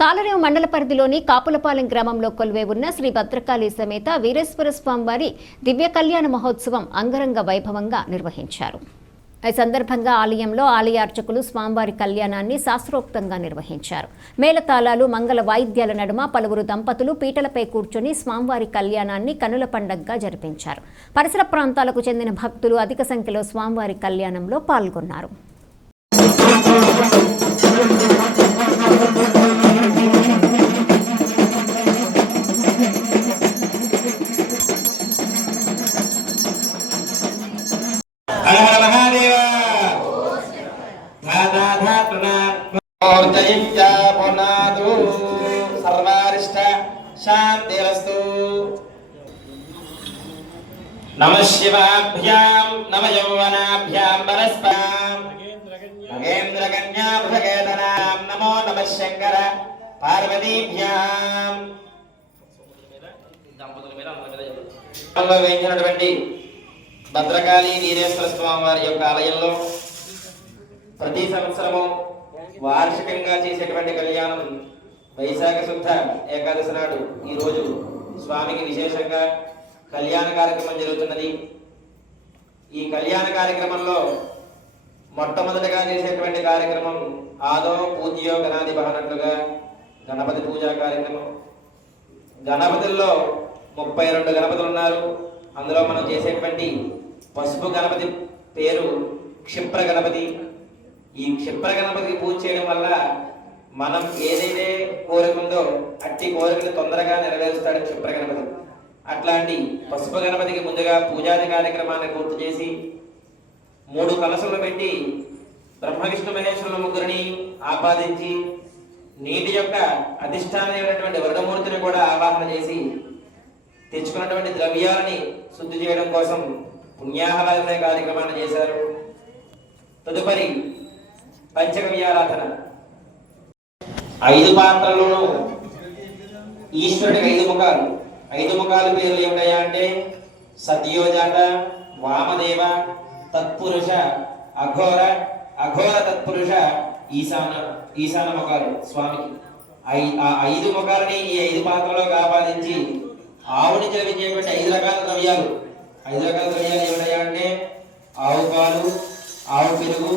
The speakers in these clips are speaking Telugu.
తాళరేవు మండల పరిధిలోని కాపులపాలెం గ్రామంలో కొలువై ఉన్న శ్రీ భద్రకాళి సమేత వీరేశ్వర స్వామివారి దివ్య కళ్యాణ మహోత్సవం అంగరంగ వైభవంగా నిర్వహించారు. ఈ సందర్భంగా ఆలయంలో ఆలయ అర్చకులు స్వామివారి కళ్యాణాన్ని శాస్త్రోక్తంగా నిర్వహించారు. మేళతాళాలు మంగళ వాయిద్యాల నడుమ పలువురు దంపతులు పీటలపై కూర్చొని స్వామివారి కళ్యాణాన్ని కనుల పండగగా జరిపించారు. పరిసర ప్రాంతాలకు చెందిన భక్తులు అధిక సంఖ్యలో స్వామివారి కళ్యాణంలో పాల్గొన్నారు. యౌవనాభ్యాం పరస్పరాం మహేంద్ర కన్యా భగేతనాం నమో నమ శంకర పార్వతీభ్యాం దంపతుల మీద అందరి మీద చెప్పండి. వేయించినటువంటి భద్రకాళి వీరేశ్వర స్వామి వారి యొక్క ఆలయంలో ప్రతి సంవత్సరము వార్షికంగా చేసేటువంటి కళ్యాణం వైశాఖ శుద్ధ ఏకాదశి నాడు ఈరోజు స్వామికి విశేషంగా కళ్యాణ కార్యక్రమం జరుగుతున్నది. ఈ కళ్యాణ కార్యక్రమంలో మొట్టమొదటిగా చేసేటువంటి కార్యక్రమం ఆదో పూజ్యో గణాధిప గణపతి పూజా కార్యక్రమం. గణపతుల్లో ముప్పై రెండు గణపతులు ఉన్నారు. అందులో మనం చేసేటువంటి పసుపు గణపతి పేరు క్షిప్ర గణపతి ఈ క్షిప్ర గణపతికి పూజ చేయడం వల్ల మనం ఏదైతే కోరిక ఉందో అట్టి కోరికను తొందరగా నెరవేరుస్తాడు క్షిప్ర గణపతి అట్లాంటి పసుపు గణపతికి ముందుగా పూజాది కార్యక్రమాన్ని పూర్తి చేసి మూడు కలసలు పెట్టి బ్రహ్మ విష్ణు మహేశ్వరుల ముగ్గురిని ఆపాదించి నీటి యొక్క అధిష్టానమైనటువంటి వరదమూర్తిని కూడా ఆవాహన చేసి తెచ్చుకున్నటువంటి ద్రవ్యాలని శుద్ధి చేయడం కోసం పుణ్యాహవాదనే కార్యక్రమాన్ని చేశారు. తదుపరి పంచగవ్యారాధన ఐదు పాత్రలోనూ ఈశ్వరుడికి ఐదు ముఖాలు. ఐదు ముఖాలు పేర్లు ఏమిటయా అంటే సత్యోజాట వామదేవ తత్పురుష అఘోర అఘోర తత్పురుష ఈశాన ఈశాన ముఖాలు స్వామికి. ఐ- ఆ ఐదు ముఖాలని ఈ ఐదు పాత్రలో ఆపాదించి ఆవుని జలవించేటువంటి ఐదు రకాల ద్రవ్యాలు. ఐదు రకాల ద్రవ్యాలు ఏమిటయా అంటే? ఆవు పాలు ఆవు పెరుగు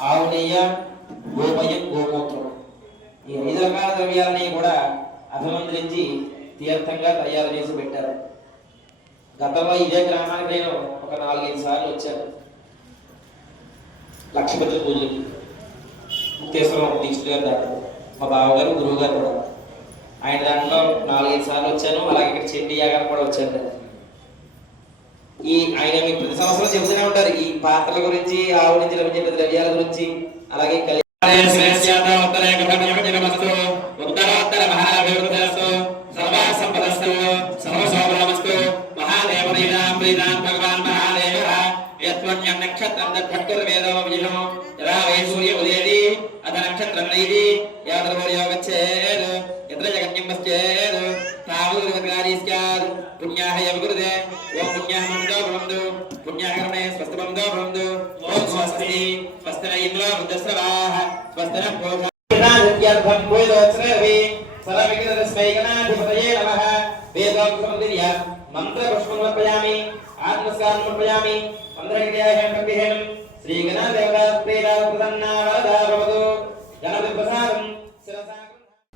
ఆవు నెయ్యి గోమయం గోమూత్రం ఈ ఐదు రకాల ద్రవ్యాలని కూడా అభిమంత్రించి తీర్థంగా తయారు చేసి పెట్టారు. గతంలో ఇదే గ్రామానికి నేను ఒక నాలుగైదు సార్లు వచ్చాను. లక్ష్మీపతి పూజలకి ముక్తేశ్వరం దీక్షలు గారు దాంట్లో మా బావగారు గురువు గారు కూడా. ఆయన దాంట్లో నాలుగైదు సార్లు వచ్చాను. అలాగే ఇక్కడ చెండి యాగానికి కూడా వచ్చాను. ఈ ఆయన మీకు ప్రతి సంవత్సరం చెబుతూనే ఉంటారు. ఈ పాత్రల గురించి ఆవు నుంచి లభించే ద్రవ్యాల గురించి అలాగే కలిసి ఉత్తరోత్తర సర్వా సంపదస్తు సర్వశోభనమస్తు మహాదేవ ప్రీణాం ప్రీణాం భగవాన్ మహాదేవ యత్వన్యం నక్షత్రం వేదో విజయం యదా వై సూర్య ఉదయది అత నక్షత్రం నైది యాదర్వర్యో గచ్చేద్ కర్మే భవంతు ఓం స్వస్తి స్వస్తి న ఇంద్రో వృద్ధశ్రవాః స్వస్తి భూయోత్సరవి నమః వేదోక్తమందిర్య సమర్పయామి ఆత్మస్కారం సమర్పయామి ప్రతిహేనం శ్రీ ప్రసన్నా వరదా